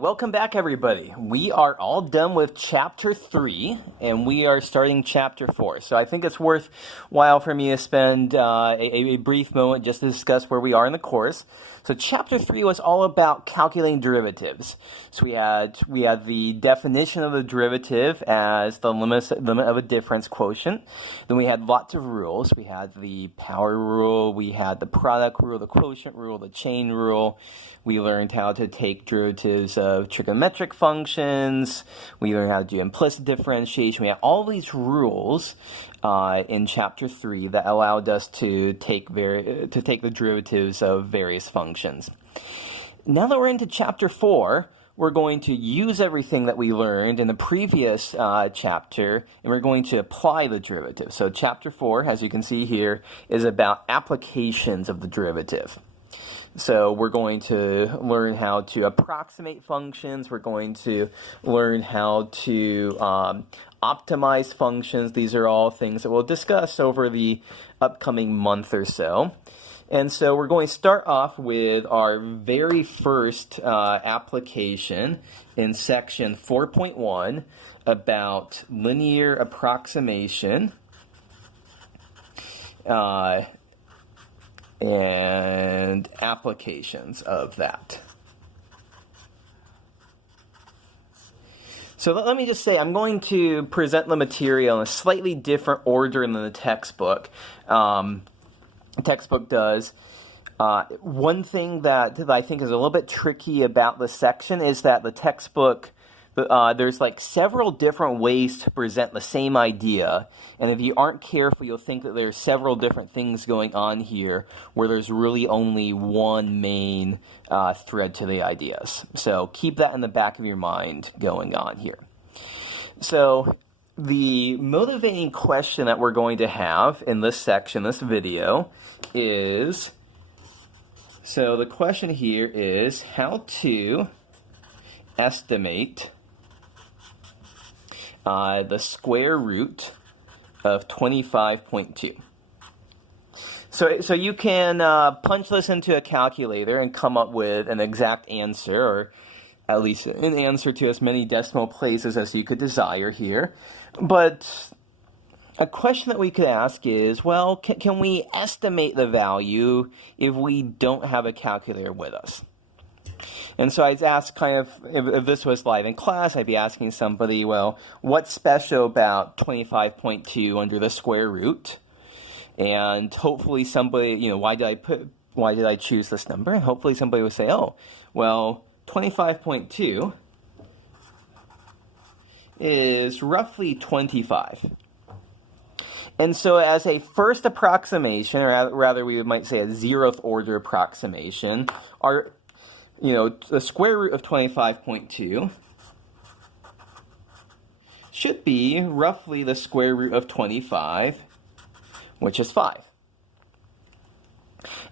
welcome back everybody. We are all done with chapter 3 and we are starting chapter 4. So I think it's worthwhile for me to spend a brief moment just to discuss where we are in the course. So chapter 3 was all about calculating derivatives. So we had the definition of a derivative as the limit of a difference quotient. Then we had lots of rules. We had the power rule, we had the product rule, the quotient rule, the chain rule. We learned how to take derivatives of trigonometric functions. We learned how to do implicit differentiation. We had all these rules in chapter 3 that allowed us to take the derivatives of various functions. Now that we're into chapter 4, we're going to use everything that we learned in the previous chapter, and we're going to apply the derivative. So chapter 4, as you can see here, is about applications of the derivative. So we're going to learn how to approximate functions. We're going to learn how to optimize functions. These are all things that we'll discuss over the upcoming month or so. And so we're going to start off with our very first application in section 4.1 about linear approximation. And applications of that. So let me just say, I'm going to present the material in a slightly different order than the textbook. The textbook does. One thing that I think is a little bit tricky about this section is that the textbook, there's like several different ways to present the same idea, and if you aren't careful, you'll think that there's several different things going on here where there's really only one main thread to the ideas. So keep that in the back of your mind going on here. So the motivating question that we're going to have in this section, this video, is, so the question here is how to estimate the square root of 25.2. So you can punch this into a calculator and come up with an exact answer, or at least an answer to as many decimal places as you could desire here. But a question that we could ask is, well, can we estimate the value if we don't have a calculator with us? And so I'd ask kind of, if this was live in class, I'd be asking somebody, well, what's special about 25.2 under the square root? And hopefully somebody, why did I choose this number? And hopefully somebody would say, oh, well, 25.2 is roughly 25. And so as a first approximation, or rather we might say a 0th order approximation, the square root of 25.2 should be roughly the square root of 25, which is 5.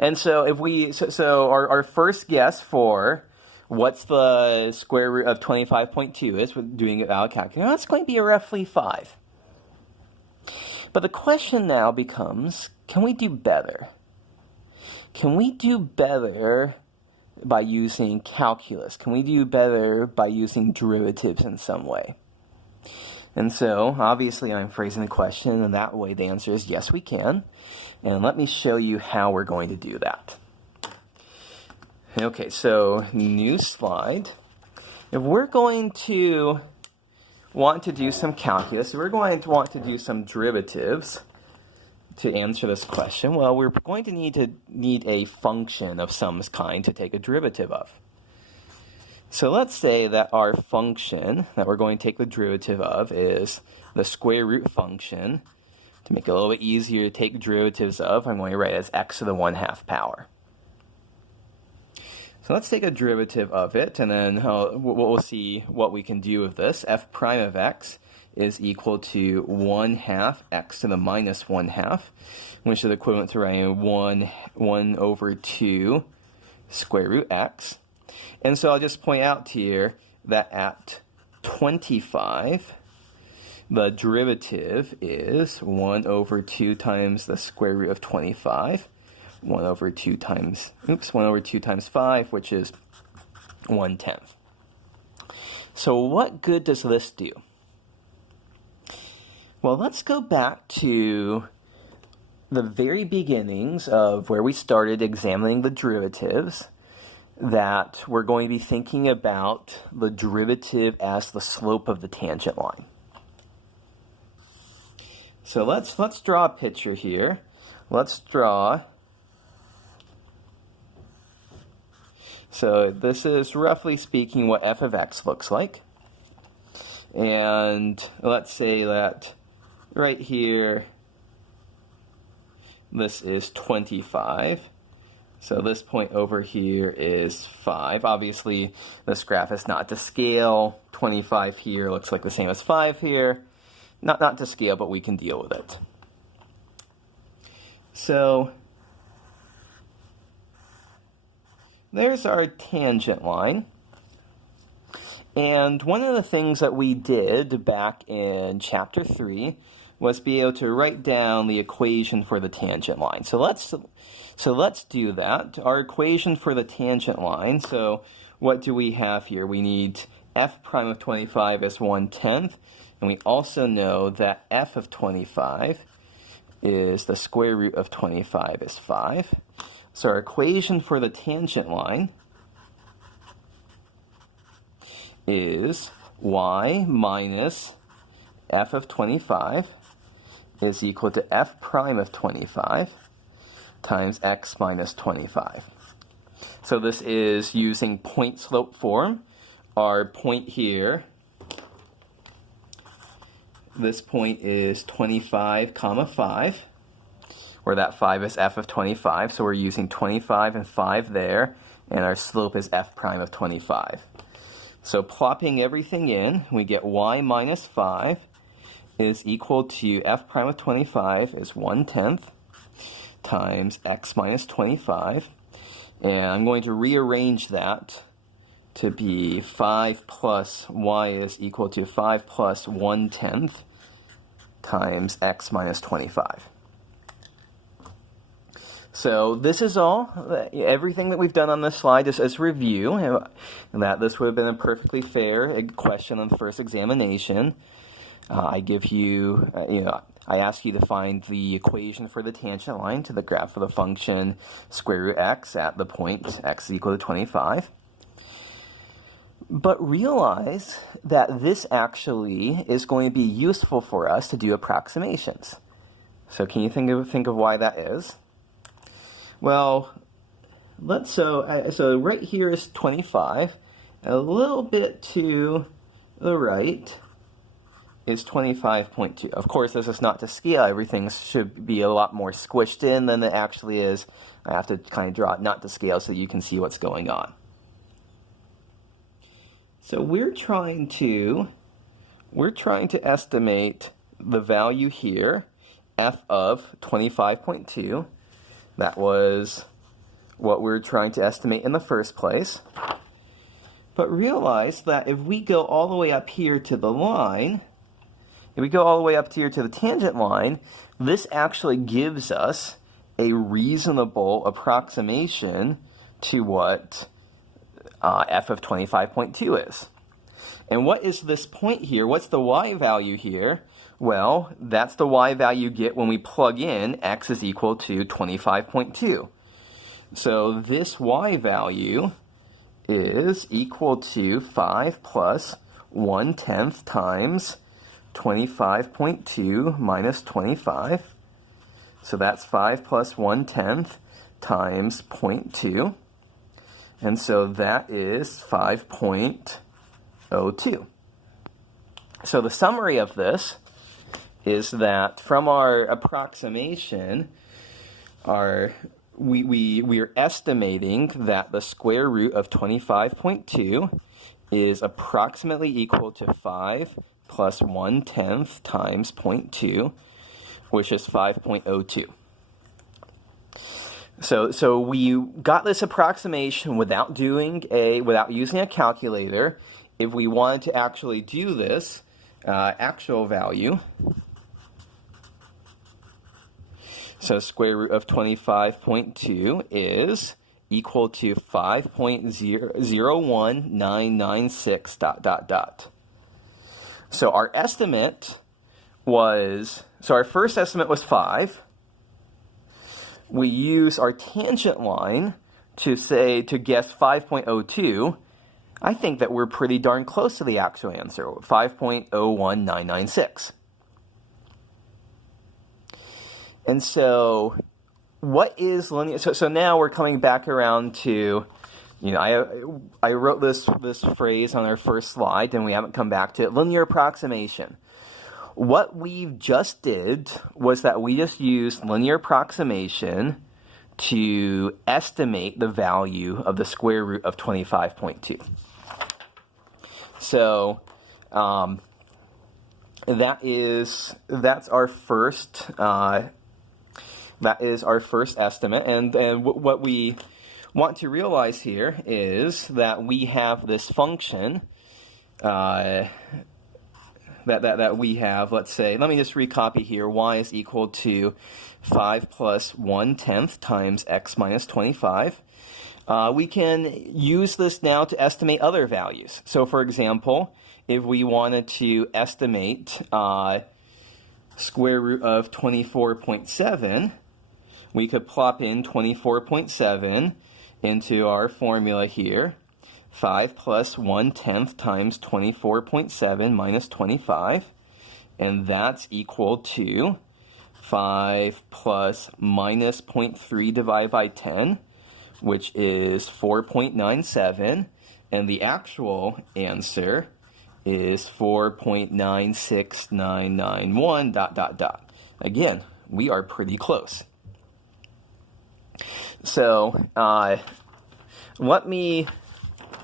And so our first guess for what's the square root of 25.2 is, with doing it out of calculator, that's going to be roughly 5. But the question now becomes, can we do better? Can we do better by using calculus? Can we do better by using derivatives in some way? And so, obviously, I'm phrasing the question in that way. The answer is yes, we can. And let me show you how we're going to do that. Okay, so new slide. If we're going to want to do some calculus, we're going to want to do some derivatives to answer this question, well, we're going to need a function of some kind to take a derivative of. So let's say that our function that we're going to take the derivative of is the square root function. To make it a little bit easier to take derivatives of, I'm going to write it as x to the 1/2 power. So let's take a derivative of it, and then we'll see what we can do with this. F prime of x is equal to 1/2 x to the minus 1/2, which is equivalent to writing 1 over 2 square root x. And so I'll just point out here that at 25, the derivative is 1 over 2 times the square root of 25. 1 over 2 times 5, which is 1/10. So what good does this do? Well, let's go back to the very beginnings of where we started examining the derivatives, that we're going to be thinking about the derivative as the slope of the tangent line. So let's draw a picture here. Let's draw. So this is roughly speaking what f of x looks like. And let's say that right here, this is 25. So this point over here is 5. Obviously, this graph is not to scale. 25 here looks like the same as 5 here. Not to scale, but we can deal with it. So there's our tangent line. And one of the things that we did back in chapter 3 was be able to write down the equation for the tangent line. So let's do that. Our equation for the tangent line, so what do we have here? We need f prime of 25 as 1/10, and we also know that f of 25 is the square root of 25 is 5. So our equation for the tangent line is y minus f of 25 is equal to f prime of 25 times x minus 25. So this is using point slope form. Our point here, this point is 25 comma 5, where that 5 is f of 25. So we're using 25 and 5 there, and our slope is f prime of 25. So plopping everything in, we get y minus 5 is equal to f prime of 25 is 1/10 times x minus 25. And I'm going to rearrange that to be 5 plus y is equal to 5 plus 1/10 times x minus 25. So this is all, everything that we've done on this slide is as review, and that this would have been a perfectly fair question on the first examination. I give you, I ask you to find the equation for the tangent line to the graph of the function square root x at the point x is equal to 25. But realize that this actually is going to be useful for us to do approximations. So can you think of why that is? Well, so right here is 25. A little bit to the right is 25.2. Of course, this is not to scale. Everything should be a lot more squished in than it actually is. I have to kind of draw it not to scale so you can see what's going on. So we're trying to estimate the value here, f of 25.2. That was what we're trying to estimate in the first place. But realize that if we go all the way up here to the line, if we go all the way up here to the tangent line, this actually gives us a reasonable approximation to what f of 25.2 is. And what is this point here? What's the y value here? Well, that's the y value you get when we plug in x is equal to 25.2. So this y value is equal to 5 plus 1/10 times 25.2 minus 25. So that's 5 plus 1/10 times 0.2. And so that is 5.02. So the summary of this is that from our approximation, we are estimating that the square root of 25.2 is approximately equal to 5 plus 1/10 times 0.2, which is 5.02. So we got this approximation without using a calculator. If we wanted to actually do this, actual value, so square root of 25.2 is equal to 5.01996 ... So our estimate was, so our first estimate was 5. We use our tangent line to guess 5.02. I think that we're pretty darn close to the actual answer, 5.01996. And so what is linear? So now we're coming back around to, I wrote this phrase on our first slide, and we haven't come back to it. Linear approximation. What we just did was that we just used linear approximation to estimate the value of the square root of 25.2. So that's our first estimate, and what we want to realize here is that we have this function that we have. Let's say, let me just recopy here. Y is equal to 5 plus 1/10 times x minus 25. We can use this now to estimate other values. So for example, if we wanted to estimate square root of 24.7, we could plop in 24.7 into our formula here. 5 plus 1/10 times 24.7 minus 25, and that's equal to 5 plus minus 0.3 divided by 10, which is 4.97, and the actual answer is 4.96991 ... Again, we are pretty close. So let me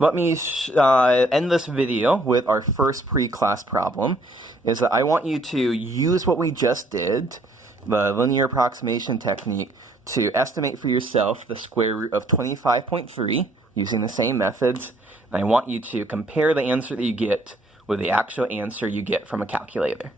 end this video with our first pre-class problem. Is that I want you to use what we just did, the linear approximation technique, to estimate for yourself the square root of 25.3 using the same methods. And I want you to compare the answer that you get with the actual answer you get from a calculator.